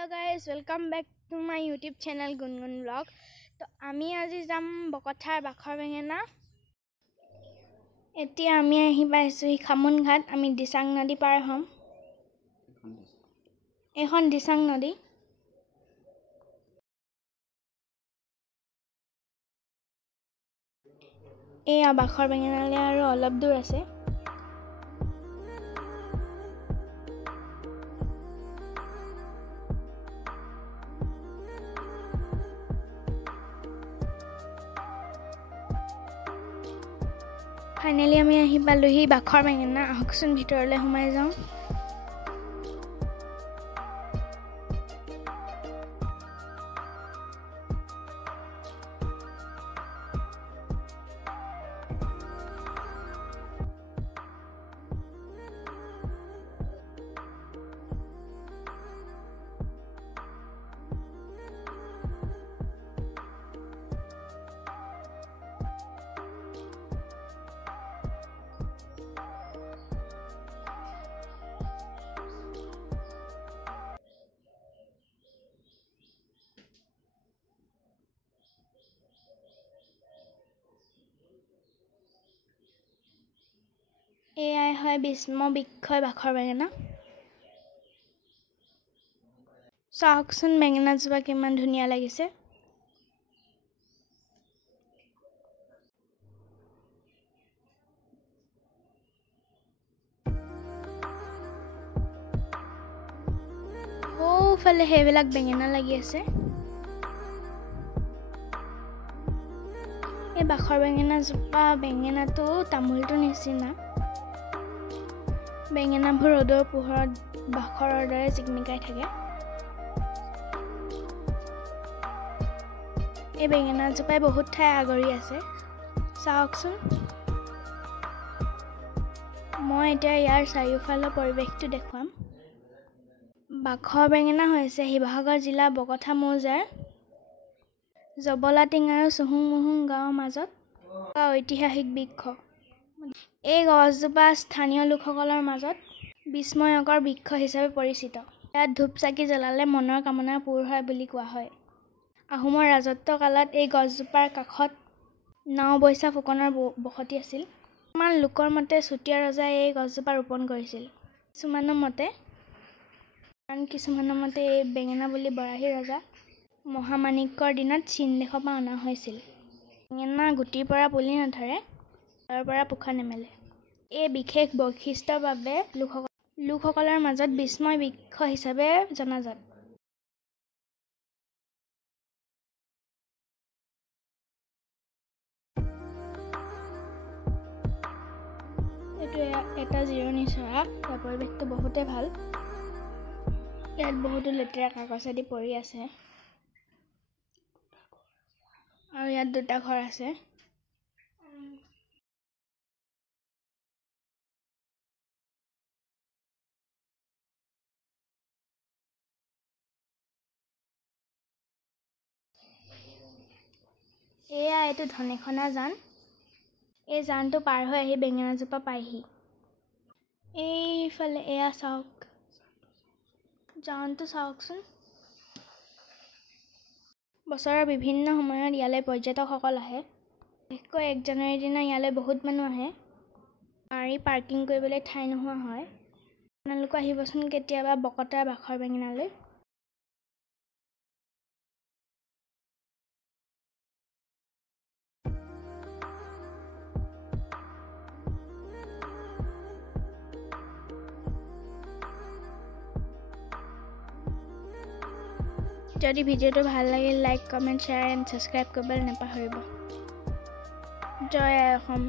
Hello guys, welcome back to my YouTube channel Gungun Vlog. तो आमी आज जाम बकथार बाखर बेंगेना एती आमी आही पाइছো खामुन घाट आमी दिसाং नदी पार हम এখন दिसाং नदी एया बाखर बेंगेनाले आरो अलप दूर আছে फाइनली आमी आही पालोही बाखर बेंगेना आहकसुन भितरले हुमाय जाऊ एआई है बिस्म बिक्षय बाखर बेंगेना चाहकसुन बेंगेना जुबा किमान धुनिया लागिसे ओ फाले हेबिलाक बेंगेना लागि আছে ए बाखर बेंगेना जुबा बेंगेना तो तामुलটো নিচিনা बेंगेनाभोर रदर पोहरत बाखৰৰ দৰে চিকমিকাই থাকে এই বেঙেনা জোপাই বহুত ঠাই আগৰি আছে চাওকচোন মই এতিয়া ইয়াৰ চাৰিওফালৰ পৰিৱেশটো দেখুৱাম বাখৰ বেঙেনা হৈছে শিৱসাগৰ জিলা বকথা মৌজাৰ জবলাটিং আৰু সুহুং মুহুং গাঁৱৰ মাজত ঐতিহাসিক বৃক্ষ এই গছজোপা স্থানীয় লোকসকলৰ মাজত বিস্ময়কৰ বৃক্ষ হিচাপে পৰিচিত ইয়াত ধূপচাকি জ্বলালে মনৰ কামনা পূৰ হয় বুলি কোৱা হয় আহোমৰ ৰাজত্ব কালত এই গছজোপাৰ কাষত নাও বৈছা ফুকনৰ বসতি আছিল মান লোকৰ মতে চুতীয়া ৰজাই এই গছজোপা ৰোপণ কৰিছিল কিছুমানৰ মতে এই বেঙেনা বুলি বৰাহী ৰজা মহামাণিক্যৰ দিনত চীন দেশৰ পৰা অনা হৈছিল বেঙেনা গুটিৰ পৰা পুলি নধৰে তাৰ পৰা পোখা নেমেলে এই বিশেষ বৈশিষ্ট্যৰ বাবে লোকসকলৰ মাজত বিস্ময় বৃক্ষ হিচাপে জনাজাত এটো এটা জিৰণি চৰা পৰিৱেশটো বহুতে ভাল ইয়াত বহুতো লেতেৰা কাগজ আদি পৰি আছে আৰু ইয়াত দুটা ঘৰ আছে এয়া এটো ধনেখনা জান এই জানটো পাৰ হৈ আহি বেঙেনা জোপা পাইহি এইফালে এয়া চাওক জানটো চাওকচোন বছৰৰ বিভিন্ন সময়ত ইয়ালৈ পৰ্যটকসকল আহে বিশেষকৈ 1 জানুৱাৰীৰ দিনা ইয়ালৈ বহুত মানুহ আহে গাড়ী পাৰ্কিং কৰিবলৈ ঠাই নোহোৱা হয় আপোনালোক আহিবচোন কেতিয়াবা বকতাৰ বাখৰ বেঙেনালৈ যদি ভিডিওটো ভাল লাগিল like comment share and subscribe কৰিবলৈ নাপাহৰিব জয় অসম